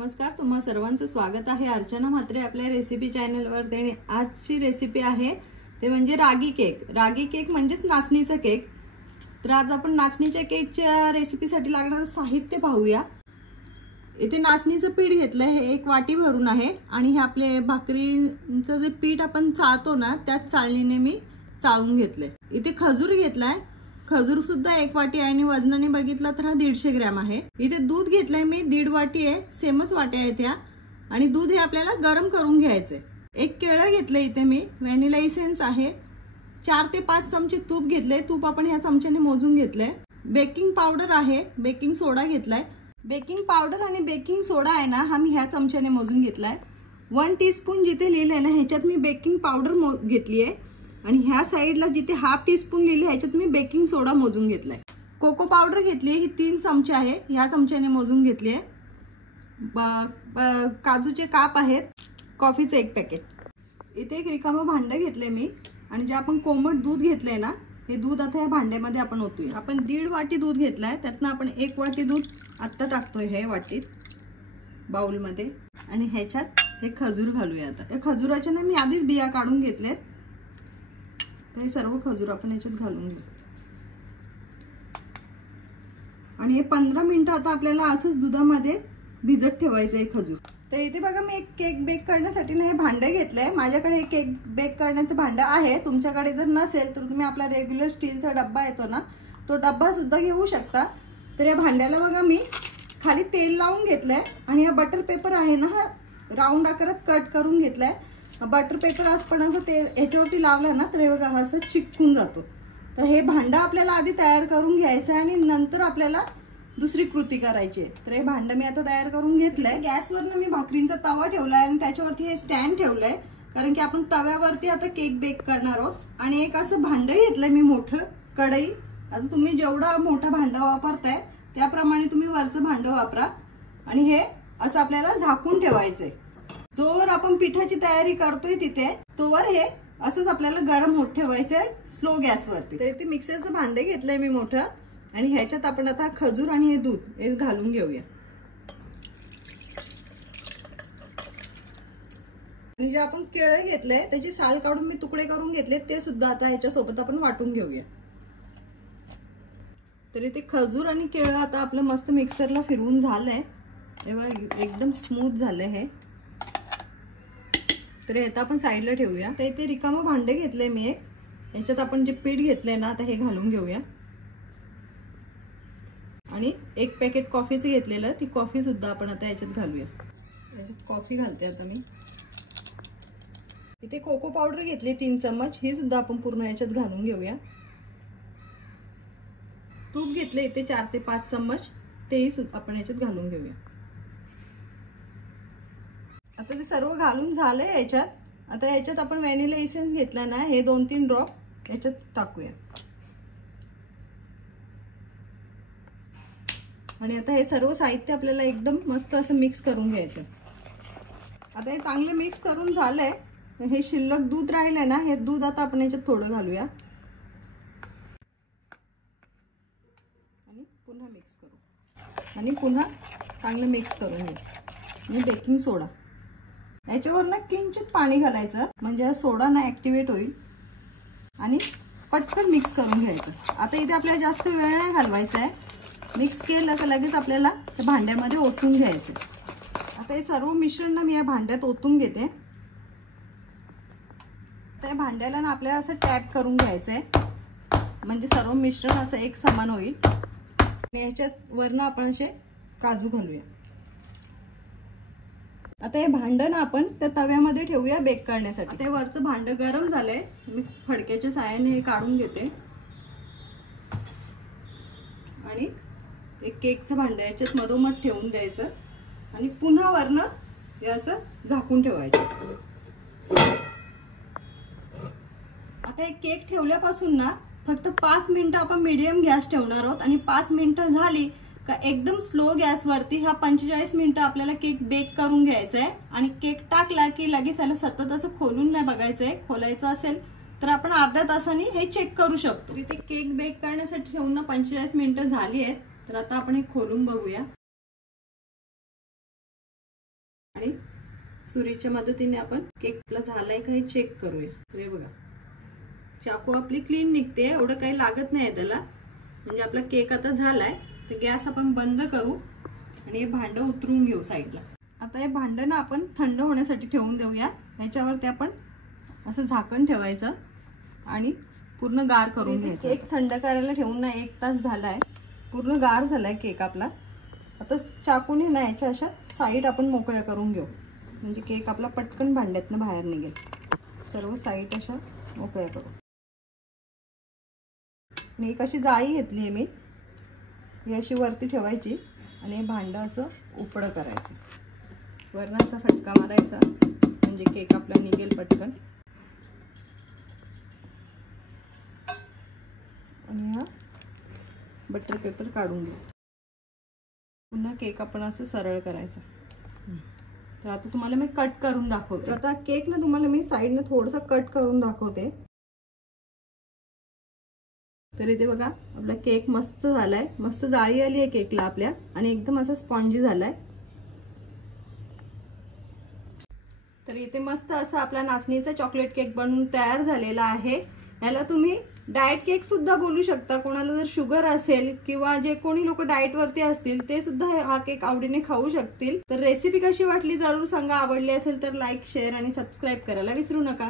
नमस्कार, तुम्हा सर्वांचं स्वागत आहे अर्चना म्हात्रे आपल्या रेसिपी चॅनलवर। आणि आजची रेसिपी आहे ते म्हणजे रागी केक। रागी केक म्हणजेच नाचणीचा केक। तर आज आपण नाचणीच्या केकच्या रेसिपीसाठी लागणारे साहित्य पाहूया। इथे नाचणीचं पीठ घेतलंय, हे 1 वाटी भरून आहे आणि हे आपले भाकरीचं जे पीठ आपण चाळतो ना त्याच चाळणीने मी चाळून घेतलंय। इथे खजूर घेतलाय, खजूर सुद्धा 1 वाटी आहे आणि वजनाने बघितला तर हा 150 ग्रॅम आहे। इथे दूध घेतलंय मी 1.5 वाटी आहे, सेमच वाट्या आहेत ह्या। आणि दूध हे आपल्याला गरम करून घ्यायचंय। 1 केळं घेतलंय इथे मी, व्हॅनिला इसेन्स आहे। 4 ते 5 चमचे तूप घेतलंय, तूप आपण ह्या चमच्याने मोजून घेतलंय। बेकिंग पावडर आहे, बेकिंग सोडा घेतलाय। बेकिंग पावडर आणि बेकिंग सोडा आहे ना हा मी ह्या चमच्याने मोजून घेतलाय। 1 टीस्पून जिथे लिहिलंय ना ह्याच्यात मी बेकिंग पावडर घेतलीये आणि ह्या साइडला जिथे हाफ टीस्पून लिहिले ह्याच्यात मी बेकिंग सोडा मोजून घेतलाय। कोको पावडर घेतली, ही 3 चमचे आहे, ह्या चमच्याने मोजून घेतली आहे। काजूचे काप आहेत, कॉफीचे 1 पॅकेट। इथे एक रिकामं भांडं घेतलंय मी आणि जे आपण कोमट दूध घेतलंय ना हे दूध आता या भांड्यामध्ये आपण ओतूया। आपण 1.5 वाटी दूध घेतलाय, त्यातनं आपण 1 वाटी दूध आता टाकतोय हे वाटीत बाउलमध्ये आणि ह्याच्यात हे खजूर घालूया। आता त्या खजुराच्या ना मी आधीच बिया काढून घेतलेत, हे सर्व खजूर आपण याच्यात घालून घेऊ आणि हे 15 मिनिटं आता आपल्याला असंच दुधामध्ये भिजत ठेवायचं आहे खजूर। तर इथे बघा मी एक केक बेक करण्यासाठी ना हे भांडं घेतलंय। माझ्याकडे हे केक बेक करण्याचं भांडं आहे, तुमच्याकडे जर नसेल तर तुम्ही आपला रेग्युलर स्टीलचा डब्बा येतो ना तो डब्बा सुद्धा घेऊ शकता। तर या भांड्याला बघा मी खाली तेल लावून घेतलंय आणि हा बटर पेपर आहे ना हा राऊंड आकारात कट करून घेतलाय। बटर पेपर पण असं तेल याच्यावरती लावला ना तर हे बघा असं चिकटून जातो। तर हे भांडं आपल्याला आधी तयार करून घ्यायचं आहे आणि नंतर आपल्याला दुसरी कृती करायची आहे। तर हे भांडं मी आता तयार करून घेतलंय। गॅसवर मी भाकरींचा तवा ठेवलाय आणि त्याच्यावरती हे स्टँड ठेवलंय, कारण की आपण तव्यावरती आता केक बेक करणार आहोत। आणि एक असं भांडं घेतलंय मी मोठं कढई। आता तुम्ही जेवढा मोठा भांडं वापरताय त्याप्रमाणे तुम्ही वरचं भांडं वापरा आणि हे असं आपल्याला झाकून ठेवायचंय। जोवर आपण पिठाची तयारी करतोय तिथे तोवर हे असंच आपल्याला गरम होत ठेवायचंय स्लो गॅसवरती। तर इथे मिक्सरचं भांडे घेतलंय मी मोठं आणि ह्याच्यात आपण आता खजूर आणि हे दूध हे घालून घेऊया। आणि जे आपण केळं घेतलंय त्याची साल काढून मी तुकडे करून घेतले, ते सुद्धा आता ह्याच्या सोबत आपण वाटून घेऊया। तर इथे खजूर आणि केळं आता आपलं मस्त मिक्सरला फिरवून झालंय, एकदम स्मूथ झालंय हे। तर हे आता आपण साईडला ठेवूया। तर इथे रिकामं भांडे घेतलंय मी एक, याच्यात आपण जे पीठ घेतलंय ना आता हे घालून घेऊया आणि 1 पॅकेट कॉफीचं घेतलेलं, ती कॉफी सुद्धा आपण आता याच्यात घालूया। याच्यात कॉफी घालते आता मी। इथे कोको पावडर घेतली 3 चम्मच, ही सुद्धा आपण पूर्ण याच्यात घालून घेऊया। तूप घेतले इथे 4 ते 5 चम्मच, तेही सुद्धा आपण याच्यात घालून घेऊया। आता ते सर्व घालून झालंय याच्यात। आता याच्यात आपण व्हॅनिला इसेन्स घेतला ना हे 2-3 ड्रॉप याच्यात टाकूया आणि आता हे सर्व साहित्य आपल्याला एकदम मस्त असं मिक्स करून घ्यायचं। आता हे चांगलं मिक्स करून झालंय। हे शिल्लक दूध राहिलंय ना हे दूध आता आपण याच्यात थोडं घालूया आणि पुन्हा मिक्स करू आणि पुन्हा चांगलं मिक्स करून घेऊ। आणि बेकिंग सोडा याच्यावर ना किंचित पाणी घालायचं, म्हणजे हा सोडा ना ऍक्टिव्हेट होईल आणि पटकन मिक्स करून घ्यायचं। आता इथे आपल्याला जास्त वेळ नाही घालवायचा आहे, मिक्स केलं का लगेच आपल्याला त्या भांड्यामध्ये ओतून घ्यायचं। आता हे सर्व मिश्रण ना मी या भांड्यात ओतून घेते। त्या भांड्याला ना आपल्याला असं टॅप करून घ्यायचंय, म्हणजे सर्व मिश्रण असं एक समान होईल। आणि याच्यात वरनं आपण असे काजू घालूया। आता हे भांडं ना आपण त्या तव्यामध्ये ठेवूया बेक करण्यासाठी। ते वरचं भांडं गरम झालंय, मी फडक्याच्या साहाय्याने हे काढून घेते आणि एक केकचं भांडं याच्यात मधोमध ठेवून द्यायचं आणि पुन्हा वरनं हे असं झाकून ठेवायचं। आता एक केक ठेवल्यापासून ना फक्त 5 मिनिटं आपण मीडियम गॅस ठेवणार आहोत आणि 5 मिनिटं झाली का एकदम स्लो गॅसवरती हा 45 मिनिटं आपल्याला केक बेक करून घ्यायचा आहे। आणि केक टाकला की लगेच त्याला सतत असं खोलून नाही बघायचंय, खोलायचं असेल तर आपण अर्ध्या तासाने हे चेक करू शकतो। इथे केक बेक करण्यासाठी ठेवून ना 45 मिनिटं झाली आहेत, तर आता आपण हे खोलून बघूया। आणि सुरीच्या मदतीने आपण केकला झालाय का हे चेक करूया. हे बघा, चाकू आपली क्लीन निघते, एवढं काही लागत नाही त्याला. म्हणजे आपला केक आता झालाय. तर गॅस आपण बंद करू आणि हे भांडं उतरून घेऊ साईडला. आता हे भांडं ना आपण थंड होण्यासाठी ठेवून देऊया. याच्यावरती आपण असं झाकण ठेवायचं आणि पूर्ण गार करून घ्यायचं. केक थंड करायला ठेवून ना 1 तास झालाय, पूर्ण गार झालाय केक आपला. आता चाकूने ना याच्या अशा साईड आपण मोकळ्या करून घेऊ, म्हणजे केक आपला पटकन भांड्यातनं बाहेर निघेल. सर्व साईड अशा मोकळ्या करू. मी एक अशी जाळी घेतली आहे, ही अशी वरती ठेवायची आणि हे भांडं असं उपडं करायचं. वरनं असा फटका मारायचा म्हणजे केक आपला निघेल पटकन. आणि हा बटर पेपर काढून घेऊ. पुन्हा केक आपण असं सरळ करायचं. तर आता तुम्हाला मी कट करून दाखवते. आता केक ना तुम्हाला मी साईडने थोडंसं कट करून दाखवते. तर इथे बघा आपला केक मस्त झालाय, मस्त जाळी आली आहे केकला आपल्या आणि एकदम असा स्पॉन्जी झालाय. तर इथे मस्त असा आपला नाचणीचा चॉकलेट केक बनवून तयार झालेला आहे. याला तुम्ही डाएट केक सुद्धा बोलू शकता. कोणाला जर शुगर असेल किंवा जे कोणी लोक डाएट वरती असतील ते सुद्धा हा केक आवडीने खाऊ शकतील. तर रेसिपी कशी वाटली जरूर सांगा. आवडली असेल तर लाईक, शेअर आणि सबस्क्राईब करायला विसरू नका.